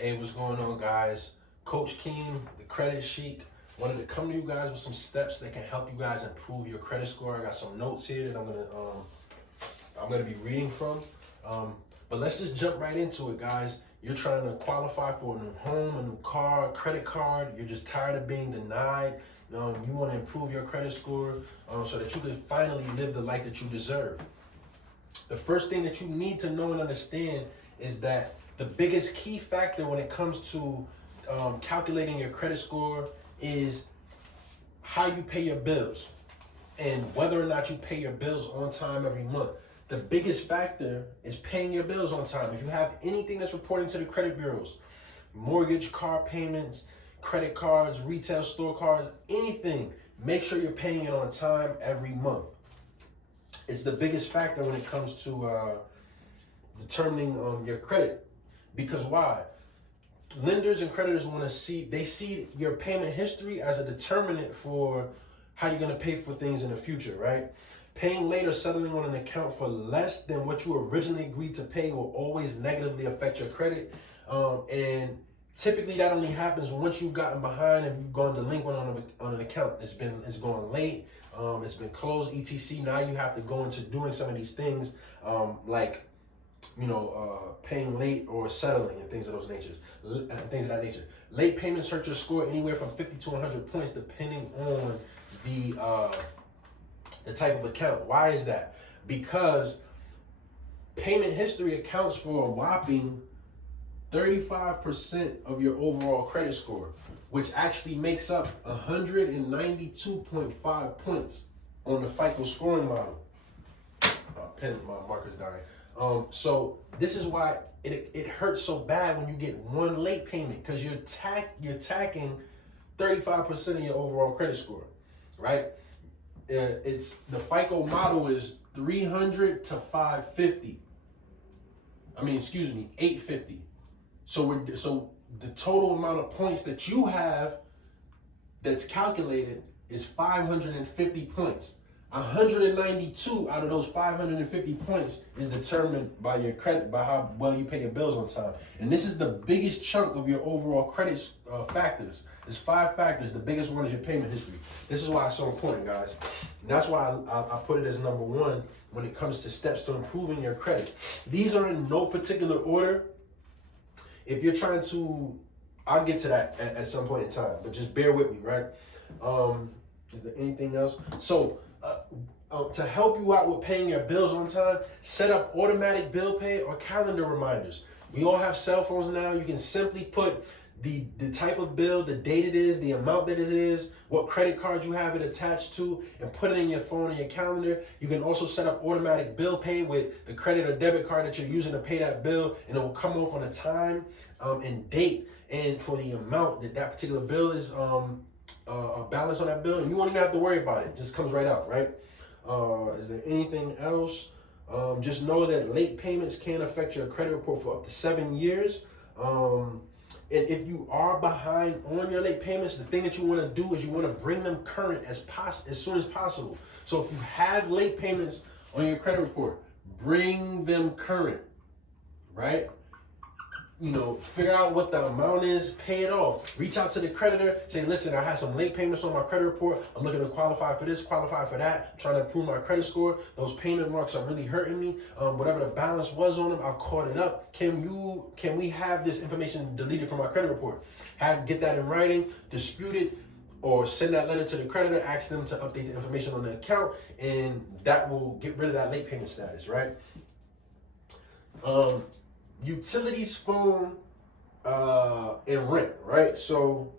Hey, what's going on, guys? Coach Keem, the Credit Sheik, wanted to come to you guys with some steps that can help you guys improve your credit score. I got some notes here that I'm gonna be reading from. But let's just jump right into it, guys. You're trying to qualify for a new home, a new car, credit card. You're just tired of being denied. You want to improve your credit score so that you can finally live the life that you deserve. The first thing that you need to know and understand is that the biggest key factor when it comes to calculating your credit score is how you pay your bills and whether or not you pay your bills on time every month. The biggest factor is paying your bills on time. If you have anything that's reporting to the credit bureaus, mortgage, car payments, credit cards, retail store cards, anything, make sure you're paying it on time every month. It's the biggest factor when it comes to determining your credit. Because why? Lenders and creditors want to see your payment history as a determinant for how you're going to pay for things in the future, right? Paying late or settling on an account for less than what you originally agreed to pay will always negatively affect your credit. And typically that only happens once you've gotten behind and you've gone delinquent on an account. It's gone late, it's been closed, etc. Now you have to go into doing some of these things like paying late or settling and things of that nature. Late payments hurt your score anywhere from 50 to 100 points depending on the type of account. Why is that? Because payment history accounts for a whopping 35% of your overall credit score, which actually makes up 192.5 points on the FICO scoring model. My marker's dying. So this is why it hurts so bad when you get one late payment, because you're attacking 35% of your overall credit score, right? It's the FICO model is 300 to 550. 850. So the total amount of points that you have that's calculated is 550 points. 192 out of those 550 points is determined by your credit, by how well you pay your bills on time. And this is the biggest chunk of your overall credit factors. There's 5 factors. The biggest one is your payment history. This is why it's so important, guys. And that's why I put it as number 1 when it comes to steps to improving your credit. These are in no particular order. If you're trying to, I'll get to that at some point in time, but just bear with me, right? Is there anything else? So, to help you out with paying your bills on time, set up automatic bill pay or calendar reminders. We all have cell phones now. You can simply put the type of bill, the date it is, the amount that it is, what credit card you have it attached to, and put it in your phone and your calendar. You can also set up automatic bill pay with the credit or debit card that you're using to pay that bill, and it will come off on a time and date and for the amount that particular bill is a balance on that bill, and you won't even have to worry about it. It just comes right out, right? Is there anything else? Just know that late payments can affect your credit report for up to 7 years. And if you are behind on your late payments, the thing that you want to do is you want to bring them current as soon as possible. So if you have late payments on your credit report, bring them current, right? Figure out what the amount is, pay it off. Reach out to the creditor, say, listen, I had some late payments on my credit report. I'm looking to qualify for this, qualify for that, trying to improve my credit score. Those payment marks are really hurting me. Whatever the balance was on them, I've caught it up. Can we have this information deleted from my credit report? Get that in writing, dispute it, or send that letter to the creditor, ask them to update the information on the account, and that will get rid of that late payment status, right? Utilities, phone, and rent, right? So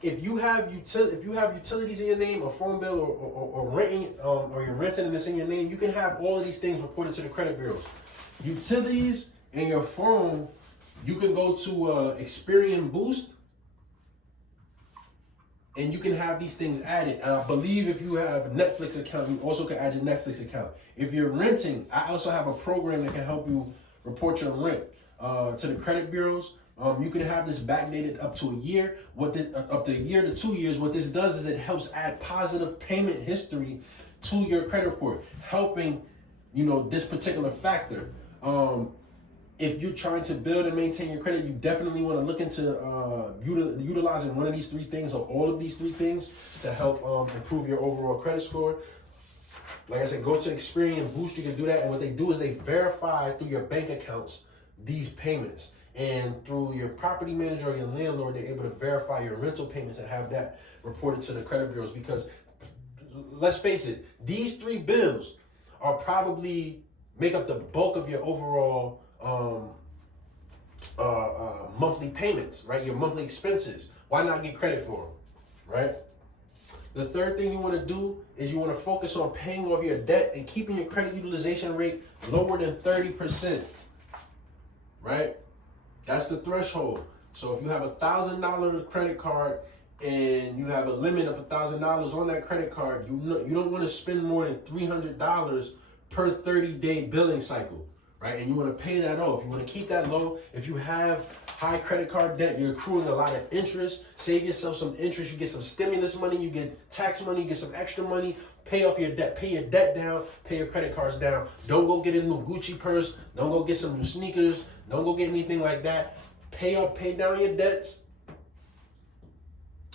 if you have utilities in your name, a phone bill, or renting, or you're renting and it's in your name, you can have all of these things reported to the credit bureaus. Utilities and your phone, you can go to Experian Boost, and you can have these things added. And I believe if you have a Netflix account, you also can add your Netflix account. If you're renting, I also have a program that can help you report your rent to the credit bureaus. You can have this backdated up to a year. Up to a year to 2 years. What this does is it helps add positive payment history to your credit report, helping this particular factor. if you're trying to build and maintain your credit, you definitely want to look into utilizing one of these three things or all of these three things to help improve your overall credit score. Like I said, go to Experian Boost. You can do that. And what they do is they verify through your bank accounts these payments. And through your property manager or your landlord, they're able to verify your rental payments and have that reported to the credit bureaus. Because let's face it, these three bills are probably make up the bulk of your overall monthly payments, right? Your monthly expenses. Why not get credit for them, right? The third thing you want to do is you want to focus on paying off your debt and keeping your credit utilization rate lower than 30%, right? That's the threshold. So if you have $1,000 credit card and you have a limit of $1,000 on that credit card, you don't want to spend more than $300 per 30-day billing cycle, right? And you want to pay that off. You want to keep that low. If you have high credit card debt, you're accruing a lot of interest. Save yourself some interest. You get some stimulus money. You get tax money. You get some extra money. Pay off your debt. Pay your debt down. Pay your credit cards down. Don't go get a new Gucci purse. Don't go get some new sneakers. Don't go get anything like that. Pay down your debts,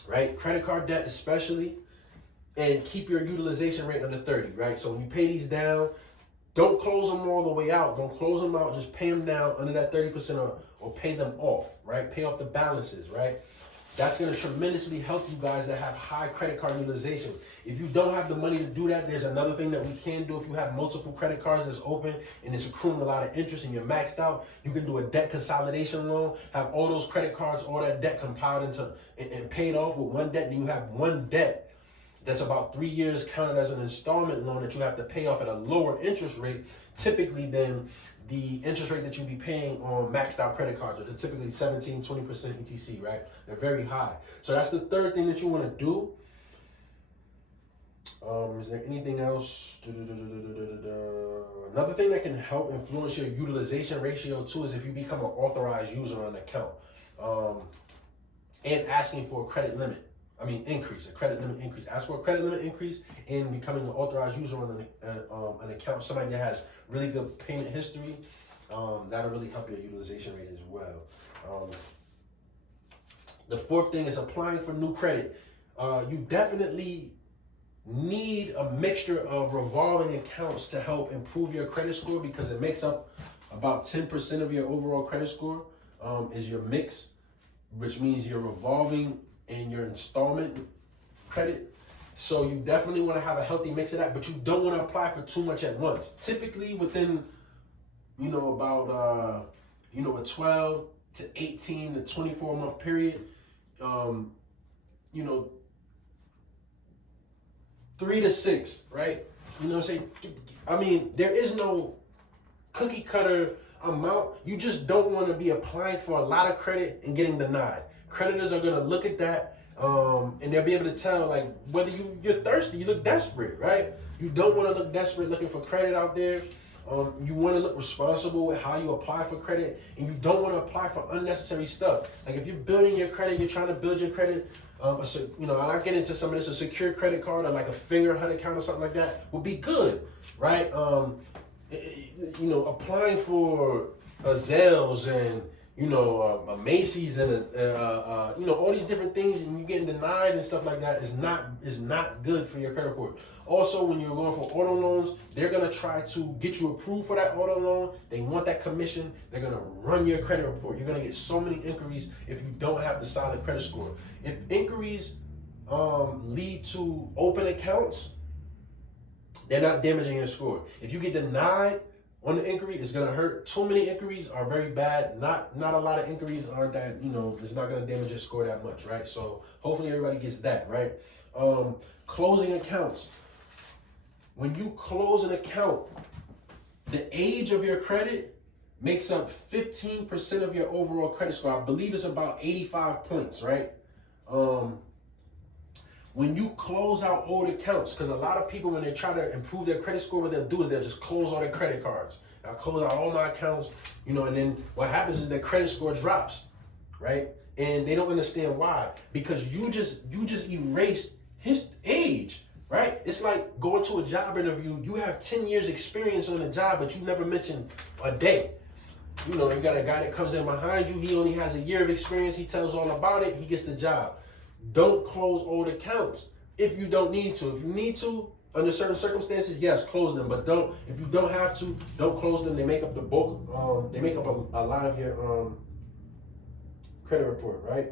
right? Credit card debt especially. And keep your utilization rate under 30, right? So when you pay these down, don't close them all the way out. Don't close them out. Just pay them down under that 30% or pay them off, right? Pay off the balances, right? That's going to tremendously help you guys that have high credit card utilization. If you don't have the money to do that, there's another thing that we can do. If you have multiple credit cards that's open and it's accruing a lot of interest and you're maxed out, you can do a debt consolidation loan, have all those credit cards, all that debt compiled into and paid off with one debt. Then you have one debt that's about 3 years counted as an installment loan that you have to pay off at a lower interest rate, typically than the interest rate that you'd be paying on maxed out credit cards, which are typically 17, 20% ETC, right? They're very high. So that's the third thing that you want to do. Is there anything else? Another thing that can help influence your utilization ratio too is if you become an authorized user on an account and asking for a credit limit. Increase, a credit limit increase. Ask for a credit limit increase and becoming an authorized user on an account, somebody that has really good payment history. That'll really help your utilization rate as well. The fourth thing is applying for new credit. You definitely need a mixture of revolving accounts to help improve your credit score because it makes up about 10% of your overall credit score is your mix, which means your revolving and your installment credit. So you definitely want to have a healthy mix of that, but you don't want to apply for too much at once. Typically within, about, a 12 to 18 to 24 month period, 3 to 6, right? You know what I'm saying? There is no cookie cutter amount. You just don't want to be applying for a lot of credit and getting denied. Creditors are going to look at that and they'll be able to tell like whether you're thirsty, you look desperate, right? You don't want to look desperate looking for credit out there. You want to look responsible with how you apply for credit, and you don't want to apply for unnecessary stuff. Like if you're building your credit, you're trying to build your credit, I get into some of this, a secure credit card or like a finger HUD account or something like that would be good, right? Applying for a Zales and a Macy's and all these different things, and you getting denied and stuff like that is not good for your credit report. Also, when you're going for auto loans, they're gonna try to get you approved for that auto loan. They want that commission. They're gonna run your credit report. You're gonna get so many inquiries if you don't have the solid credit score. If inquiries lead to open accounts, they're not damaging your score. If you get denied on the inquiry, it's gonna hurt. Too many inquiries are very bad. Not a lot of inquiries aren't that, it's not gonna damage your score that much, right? So hopefully everybody gets that, right? Closing accounts. When you close an account, the age of your credit makes up 15% of your overall credit score. I believe it's about 85 points, right? When you close out old accounts, because a lot of people, when they try to improve their credit score, what they'll do is they'll just close all their credit cards. I'll close out all my accounts, and then what happens is their credit score drops, right? And they don't understand why. Because you just erased his age, right? It's like going to a job interview. You have 10 years experience on the job, but you never mentioned a day. You know, you got a guy that comes in behind you. He only has a year of experience. He tells all about it. He gets the job. Don't close old accounts if you don't need to. If you need to, under certain circumstances, yes, close them. But don't. If you don't have to, don't close them. They make up the bulk. They make up a lot of your credit report, right?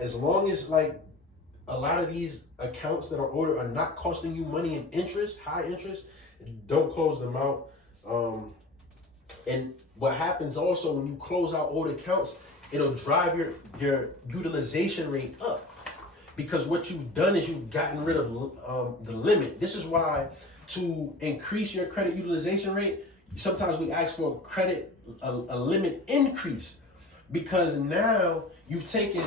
As long as like a lot of these accounts that are older are not costing you money in interest, high interest, don't close them out. And what happens also when you close out old accounts, it'll drive your utilization rate up, because what you've done is you've gotten rid of the limit. This is why to increase your credit utilization rate, sometimes we ask for a limit increase, because now you've taken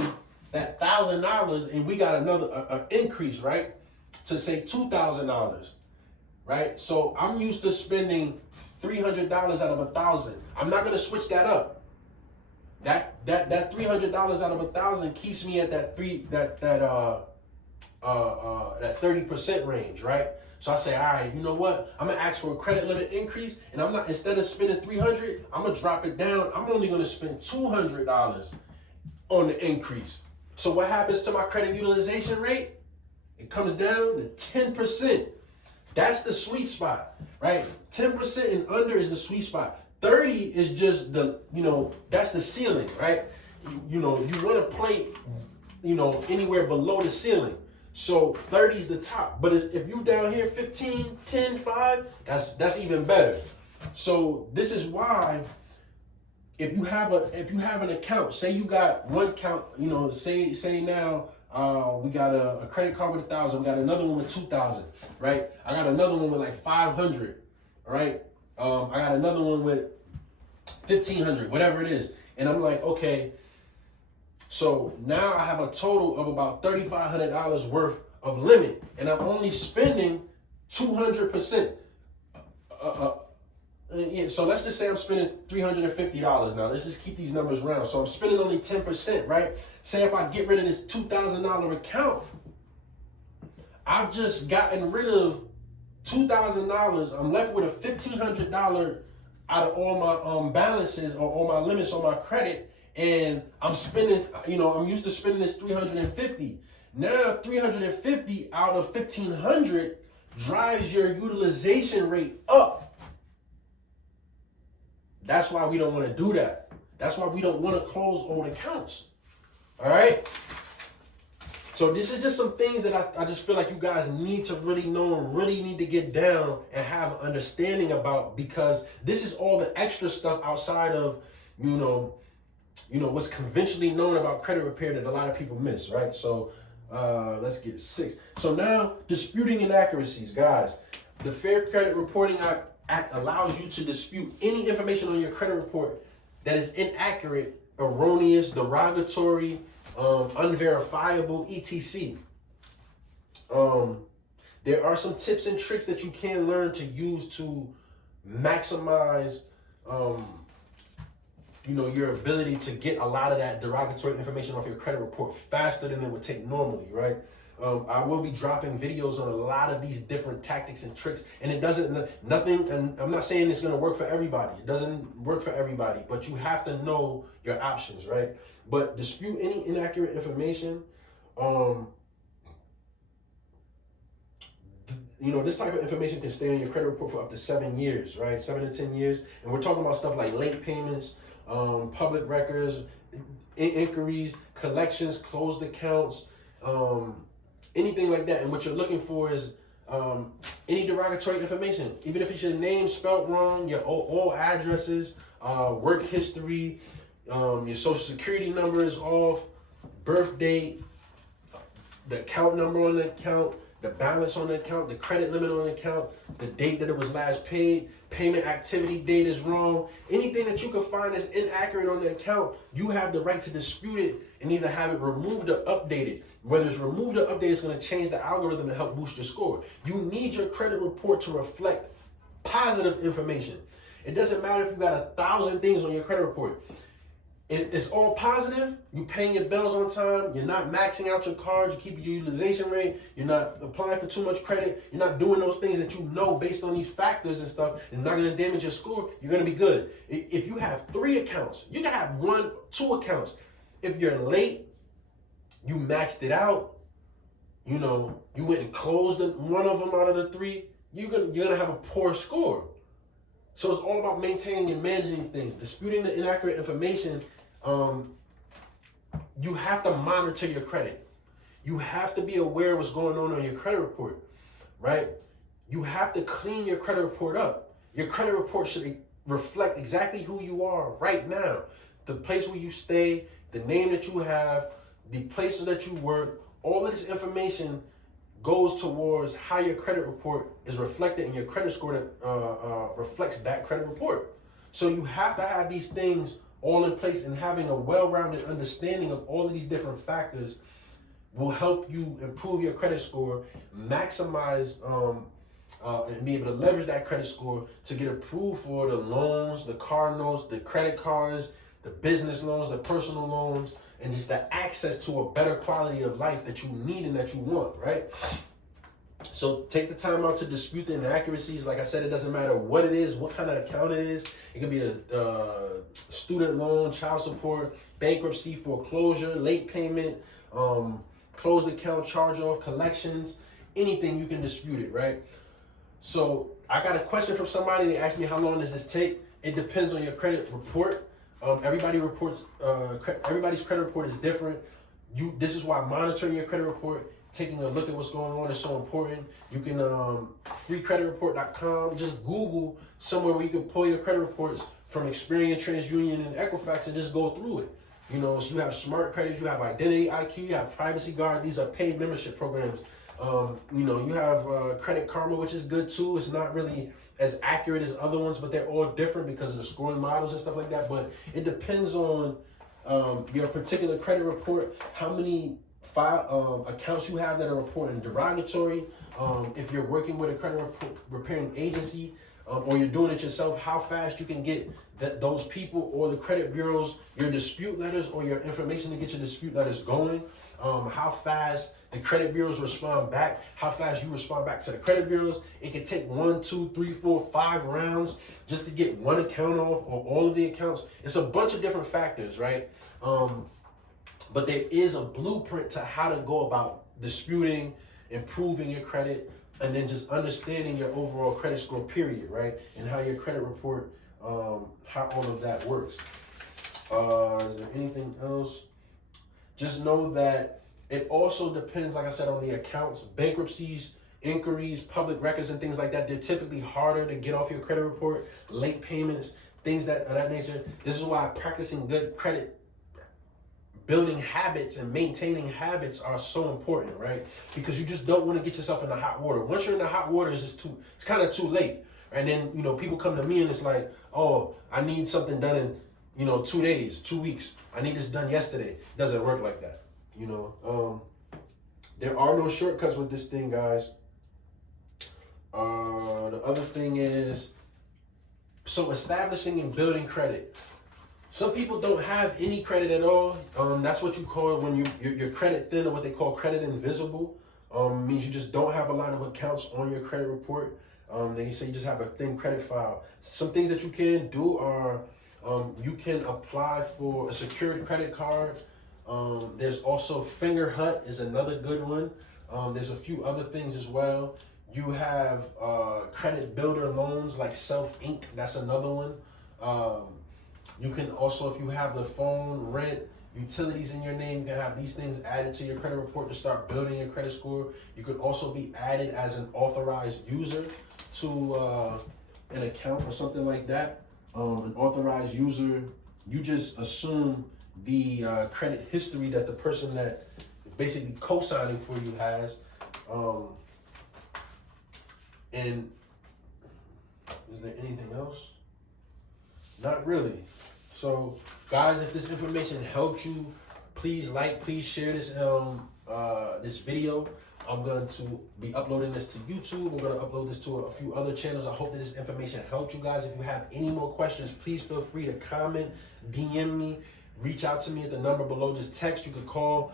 that $1,000 and we got another increase, right? To say $2,000, right? So I'm used to spending $300 out of 1,000. I'm not gonna switch that up. That $300 out of 1,000 keeps me at that 30% range, right? So I say, all right, you know what? I'm gonna ask for a credit limit increase, and I'm not, instead of spending $300, I'm gonna drop it down. I'm only gonna spend $200 on the increase. So what happens to my credit utilization rate? It comes down to 10%. That's the sweet spot, right? 10% and under is the sweet spot. 30 is just the, that's the ceiling, right? You want to play, anywhere below the ceiling. So 30 is the top. But if you down here 15, 10, 5, that's even better. So this is why if you have an account, say you got one account, say now we got a credit card with 1,000, we got another one with 2,000, right? I got another one with like 500, right? I got another one with 1,500, whatever it is. And I'm like, okay, so now I have a total of about $3,500 worth of limit, and I'm only spending 200%. So let's just say I'm spending $350 now. Let's just keep these numbers round. So I'm spending only 10%, right? Say if I get rid of this $2,000 account, I've just gotten rid of $2,000. I'm left with a $1,500 out of all my balances or all my limits on my credit, and I'm spending, I'm used to spending this $350. Now $350 out of $1,500 drives your utilization rate up. That's why we don't want to do that. That's why we don't want to close old accounts. All right? So this is just some things that I just feel like you guys need to really know and really need to get down and have understanding about, because this is all the extra stuff outside of, what's conventionally known about credit repair that a lot of people miss, right? So let's get 6. So now, disputing inaccuracies, guys. The Fair Credit Reporting Act allows you to dispute any information on your credit report that is inaccurate, erroneous, derogatory, unverifiable, etc. There are some tips and tricks that you can learn to use to maximize, your ability to get a lot of that derogatory information off your credit report faster than it would take normally, right? I will be dropping videos on a lot of these different tactics and tricks, and and I'm not saying it's going to work for everybody. It doesn't work for everybody, but you have to know your options, right? But dispute any inaccurate information. This type of information can stay in your credit report for up to 7 years, right? 7 to 10 years. And we're talking about stuff like late payments, public records, inquiries, collections, closed accounts, anything like that. And what you're looking for is any derogatory information, even if it's your name spelled wrong, your all addresses, work history, your social security number is off, birth date, the account number on the account, the balance on the account, the credit limit on the account, the date that it was last paid, payment activity date is wrong. Anything that you can find is inaccurate on the account, you have the right to dispute it and either have it removed or updated. Whether it's removed or updated, it's going to change the algorithm and help boost your score. You need your credit report to reflect positive information. It doesn't matter if you got 1,000 things on your credit report. it's all positive. You're paying your bills on time. You're not maxing out your card. You keep your utilization rate. You're not applying for too much credit. You're not doing those things that you know based on these factors and stuff. It's not going to damage your score. You're going to be good. If you have 3 accounts, you can have 1, 2 accounts. If you're late, you maxed it out. You know, you went and closed one of them out of the 3. You're gonna have a poor score. So it's all about maintaining and managing these things. Disputing the inaccurate information. You have to monitor your credit. You have to be aware of what's going on your credit report, right? You have to clean your credit report up. Your credit report should reflect exactly who you are right now. The place where you stay, the name that you have, the places that you work, all of this information goes towards how your credit report is reflected in your credit score that reflects that credit report. So you have to have these things all in place, and having a well-rounded understanding of all of these different factors will help you improve your credit score, maximize and be able to leverage that credit score to get approved for the loans, the car notes, the credit cards, the business loans, the personal loans, and just the access to a better quality of life that you need and that you want, right? So take the time out to dispute the inaccuracies. Like I said, it doesn't matter what it is, what kind of account it is. It could be a student loan, child support, bankruptcy, foreclosure, late payment, closed account, charge off, collections, anything, you can dispute it, right? So I got a question from somebody. They asked me, how long does this take? It depends on your credit report. Everybody's credit report is different. This is why monitoring your credit report, taking a look at what's going on is so important. You can freecreditreport.com, just Google somewhere where you can pull your credit reports from Experian, TransUnion, and Equifax and just go through it. You know, so you have Smart Credit, you have Identity IQ, you have Privacy Guard. These are paid membership programs. You know, you have Credit Karma, which is good too. It's not really as accurate as other ones, but they're all different because of the scoring models and stuff like that. But it depends on your particular credit report, how many accounts you have that are reporting derogatory. If you're working with a credit repairing agency or you're doing it yourself, how fast you can get those people or the credit bureaus your dispute letters or your information to get your dispute letters going. How fast the credit bureaus respond back, how fast you respond back to the credit bureaus. It can take 1, 2, 3, 4, 5 rounds just to get one account off or all of the accounts. It's a bunch of different factors, right? But there is a blueprint to how to go about disputing, improving your credit, and then just understanding your overall credit score, period, right? And how your credit report, how all of that works. Is there anything else? Just know that it also depends, like I said, on the accounts. Bankruptcies, inquiries, public records, and things like that, they're typically harder to get off your credit report. Late payments, things of that nature. This is why practicing good credit building habits and maintaining habits are so important, right? Because you just don't want to get yourself in the hot water. Once you're in the hot water, it's kind of too late. And then, you know, people come to me and it's like, oh, I need something done in, 2 days, 2 weeks. I need this done yesterday. It doesn't work like that. There are no shortcuts with this thing, guys. The other thing is, so establishing and building credit. Some people don't have any credit at all. That's what you call when you're credit thin, or what they call credit invisible. Means you just don't have a lot of accounts on your credit report. They say you just have a thin credit file. Some things that you can do are you can apply for a secured credit card. There's also Fingerhut is another good one. There's a few other things as well. You have credit builder loans like Self Inc. That's another one. You can also, if you have the phone, rent, utilities in your name, you can have these things added to your credit report to start building your credit score. You could also be added as an authorized user to an account or something like that. An authorized user, you just assume the credit history that the person that basically co-signing for you has. And is there anything else? Not really. So, guys, if this information helped you, please like, please share this this video. I'm going to be uploading this to YouTube. I'm going to upload this to a few other channels. I hope that this information helped you guys. If you have any more questions, please feel free to comment, DM me. reach out to me at the number below. Just text. You can call.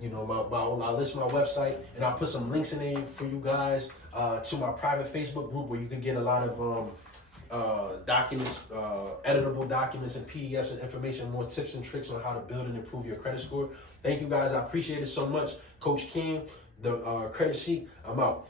You know, I'll list my website, and I'll put some links in there for you guys to my private Facebook group where you can get a lot of documents, editable documents and PDFs and information, more tips and tricks on how to build and improve your credit score. Thank you guys. I appreciate it so much. Coach King, the credit sheet. I'm out.